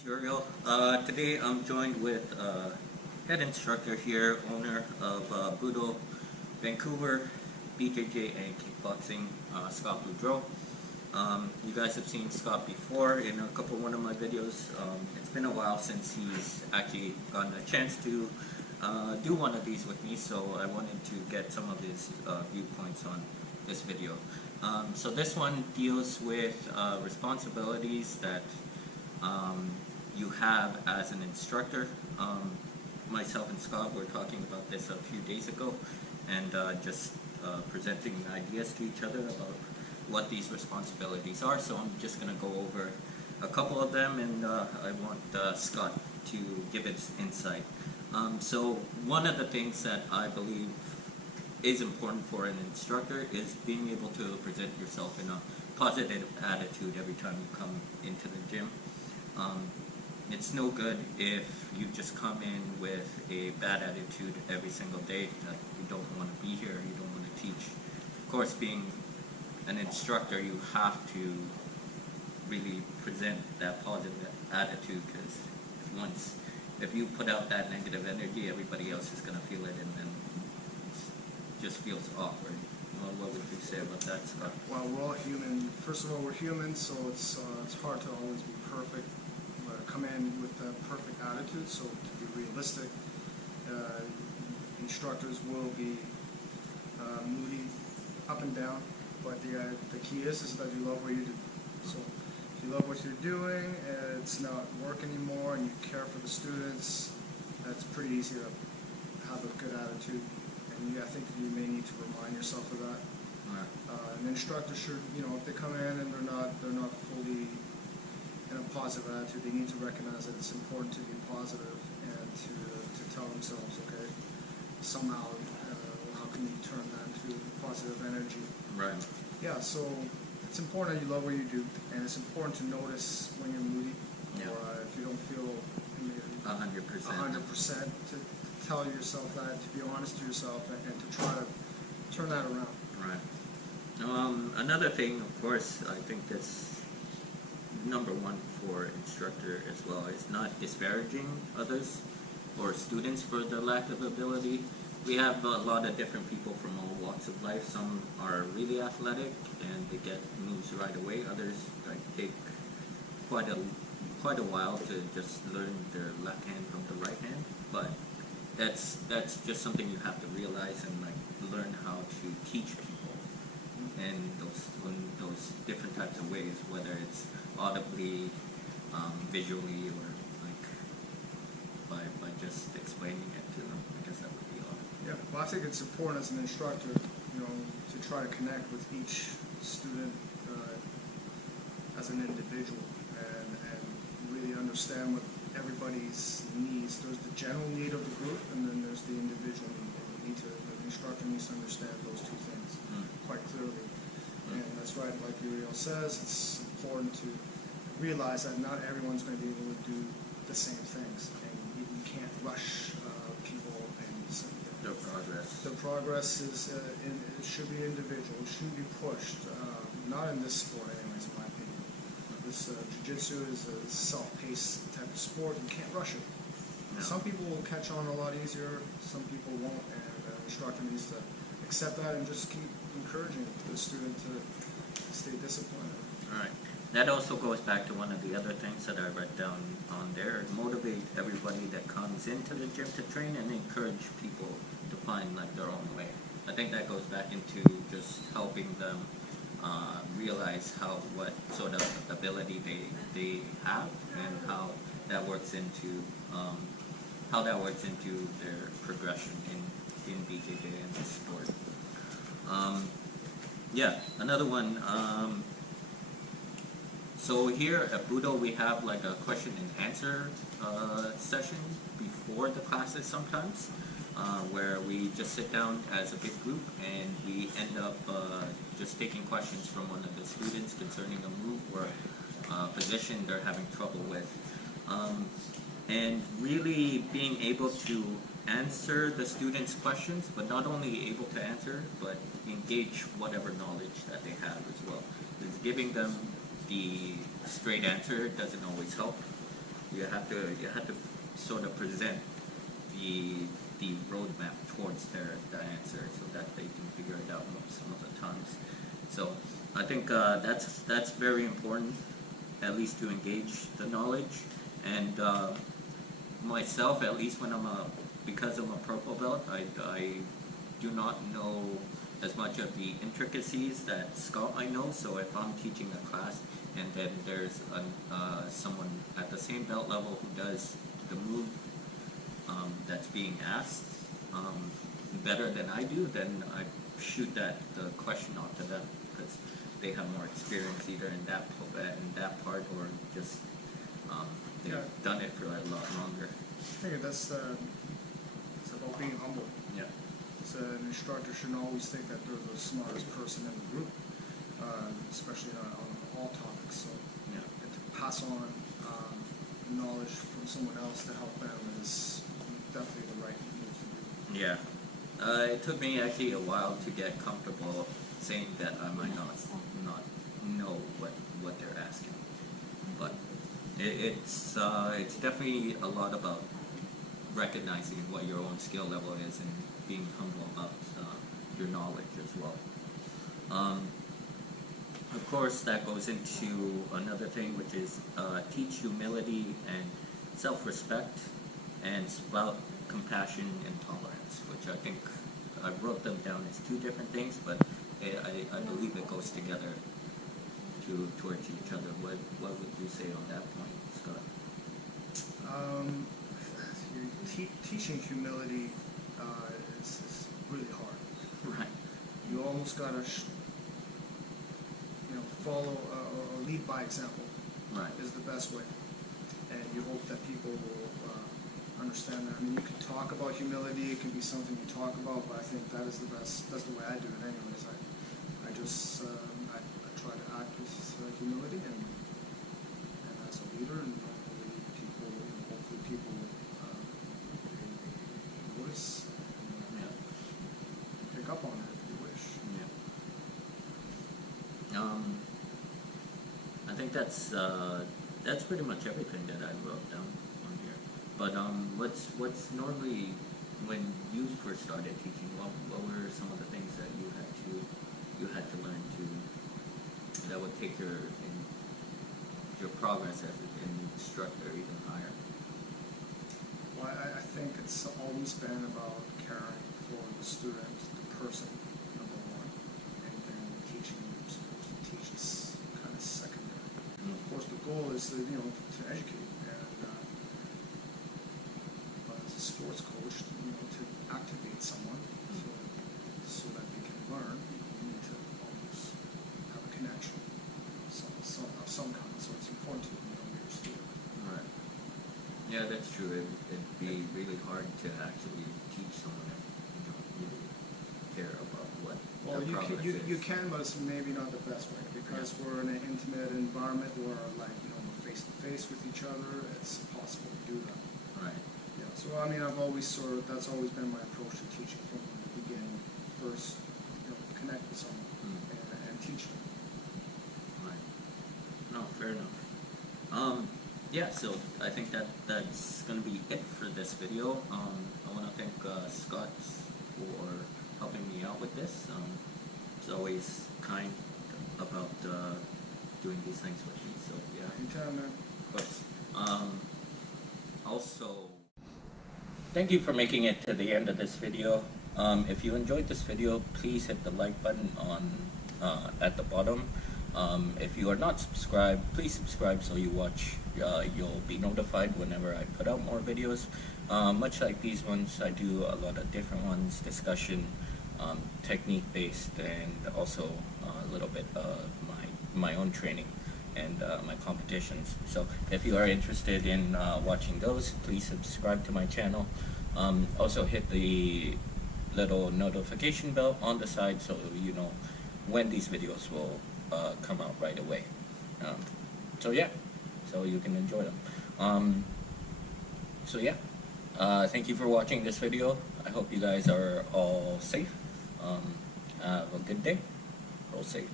Thanks, Uriel. Today I'm joined with head instructor here, owner of Boudreau, Vancouver, BJJ and kickboxing, Scott Boudreau. You guys have seen Scott before in one of my videos. It's been a while since he's actually gotten a chance to do one of these with me, so I wanted to get some of his viewpoints on this video. So this one deals with responsibilities that you have as an instructor. Myself and Scott were talking about this a few days ago, and just presenting ideas to each other about what these responsibilities are. So I'm just going to go over a couple of them, and I want Scott to give his insight. So one of the things that I believe is important for an instructor is being able to present yourself in a positive attitude every time you come into the gym. It's no good if you just come in with a bad attitude every single day, that you don't want to be here, you don't want to teach. Of course, being an instructor, you have to really present that positive attitude, because if you put out that negative energy, everybody else is going to feel it, and then it just feels awkward. Well, what would you say about that, Scott? Well, we're all human. First of all, we're human, so it's hard to always be perfect. Come in with a perfect attitude, so to be realistic, instructors will be moody, up and down, but the key is that you love what you do. So if you love what you're doing, it's not work anymore, and you care for the students, that's pretty easy to have a good attitude. And I think you may need to remind yourself of that. An instructor should, if they come in and they're not fully in a positive attitude, they need to recognize that it's important to be positive and to tell themselves, okay, somehow, how can you turn that into positive energy? Right. Yeah, so it's important that you love what you do, and it's important to notice when you're moody, or if you don't feel 100%, to tell yourself that, to be honest to yourself, and to try to turn that around. Right. Another thing, of course, I think that's number one for instructor as well, is not disparaging others or students for their lack of ability. We have a lot of different people from all walks of life. Some are really athletic and they get moves right away. Others take quite a while to just learn their left hand from the right hand. But that's just something you have to realize and learn how to teach people in those different types of ways, whether it's audibly, visually, or by just explaining it to them. I guess that would be all. Yeah, well, I think it's important as an instructor, to try to connect with each student as an individual and really understand what everybody's needs. There's the general need of the group, and then there's the individual need. The instructor needs to understand those two things quite clearly. And that's right, like Uriel says, it's important to realize that not everyone's going to be able to do the same things, and you can't rush people. And Their progress. The progress it should be individual. It shouldn't be pushed. Not in this sport, anyways, in my opinion. This jiu-jitsu is a self-paced type of sport. You can't rush it. No. Some people will catch on a lot easier. Some people won't, and the instructor needs to accept that and just keep encouraging the student to stay disciplined. All right. That also goes back to one of the other things that I read down on there. Motivate everybody that comes into the gym to train, and encourage people to find their own way. I think that goes back into just helping them realize what sort of ability they have, and how that works into their progression in BJJ and this sport. Another one. So here at Boudreau, we have a question and answer session before the classes sometimes, where we just sit down as a big group and we end up just taking questions from one of the students concerning a move or position they're having trouble with. And really being able to answer the students' questions, but not only able to answer, but engage whatever knowledge that they have as well. Because giving them the straight answer doesn't always help. you have to sort of present the roadmap towards the answer so that they can figure it out some of the times. So I think that's very important, at least to engage the knowledge. And myself, at least when because I'm a purple belt, I do not know as much of the intricacies that Scott might know. So if I'm teaching a class and then there's someone at the same belt level who does the move that's being asked better than I do, then I shoot the question off to them because they have more experience either in that part or just they've done it for a lot longer. I think it's about being humble. Yeah. So an instructor shouldn't always think that they're the smartest person in the group, especially on all topics. So yeah. to pass on knowledge from someone else to help them is definitely the right move to do. Yeah. It took me actually a while to get comfortable saying that I might not know what they're asking, but it's definitely a lot about recognizing what your own skill level is and being humble about your knowledge as well. Of course, that goes into another thing, which is teach humility and self-respect and spout compassion and tolerance, which I think I wrote them down as two different things, but I believe it goes together towards each other. What would you say on that point, Scott? Teaching humility is really hard. Right. You almost gotta follow or lead by example. Right. Is the best way, and you hope that people will understand that. I mean, you can talk about humility; it can be something you talk about, but I think that is the best. That's the way I do it, anyways. I just I try to act with humility and as a leader, and hopefully people voice and pick up on it if you wish. Yeah. I think that's pretty much everything that I wrote down on here. But what's normally when you first started teaching? What were some of the things that you had to learn that would take your progress as an instructor even higher? Well, I think it's always been about caring for the student, the person, number one, and then teaching you're supposed to teach is kind of secondary. And of course, the goal is to educate, and but as a sports coach, to activate someone so that they can learn, you need to always have a connection of some kind. So it's important to know your student. Right. Yeah, that's true. It'd be really hard to actually teach someone if you don't really care about what Well, their progress is. you can, but it's maybe not the best way because we're in an intimate environment where, we're face to face with each other. It's impossible to do that. Right. Yeah. So I mean, that's always been my approach to teaching from the beginning. First, connect with someone and teach them. Right. No, fair enough. Yeah, so I think that's going to be it for this video. I want to thank Scott for helping me out with this. He's always kind about doing these things with me. So yeah. Anytime, man. Of course. Also, thank you for making it to the end of this video. If you enjoyed this video, please hit the like button at the bottom. If you are not subscribed, please subscribe so you'll be notified whenever I put out more videos. Much like these ones, I do a lot of different ones, discussion, technique based, and also a little bit of my own training and my competitions. So if you are interested in watching those, please subscribe to my channel. Also hit the little notification bell on the side so you know when these videos will come out right away. So yeah, so you can enjoy them. So yeah, thank you for watching this video. I hope you guys are all safe. Have a good day. Roll safe.